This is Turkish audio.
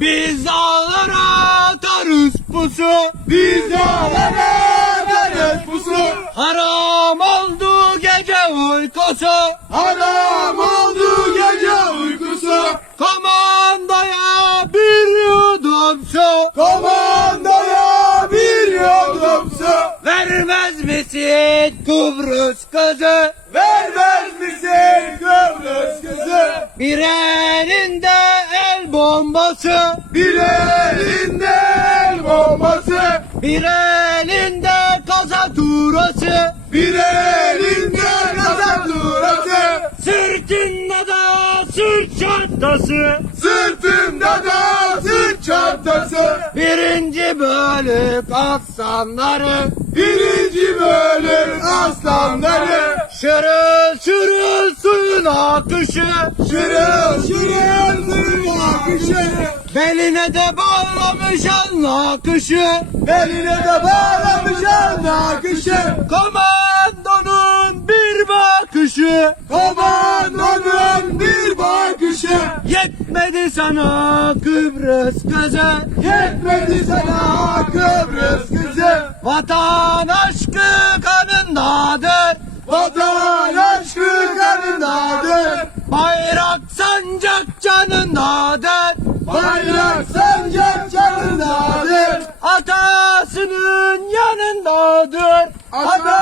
Biz dağlara atarız pusu. Biz dağlara atarız pusu. Haram oldu gece uykusu. Haram oldu gece uykusu. Komandaya bir yudum su. Komandaya bir yudum su. Vermez misin Kıbrıs kızı? Vermez misin Kıbrıs kızı? Bir elinde el bombası. Bir elinde el bombası. Bir elinde kaza turası. Bir elinde kazaturası. Sırtında da sırt çantası. Çantası. Birinci bölük aslanları. Birinci bölüm aslanları. Şırıl şırıl suyun akışı. Şırıl şırıl suyun akışı. Beline de bağlamış nakışı. Beline de bağlamış nakışı. Komandonun bir bakışı. Komandonun. Yetmedi sana Kıbrıs kızı. Yetmedi sana Kıbrıs kızı. Vatan aşkı kanındadır. Vatan aşkı kanındadır. Bayrak sancak canındadır. Bayrak sancak canındadır. Atasının yanındadır. Atasının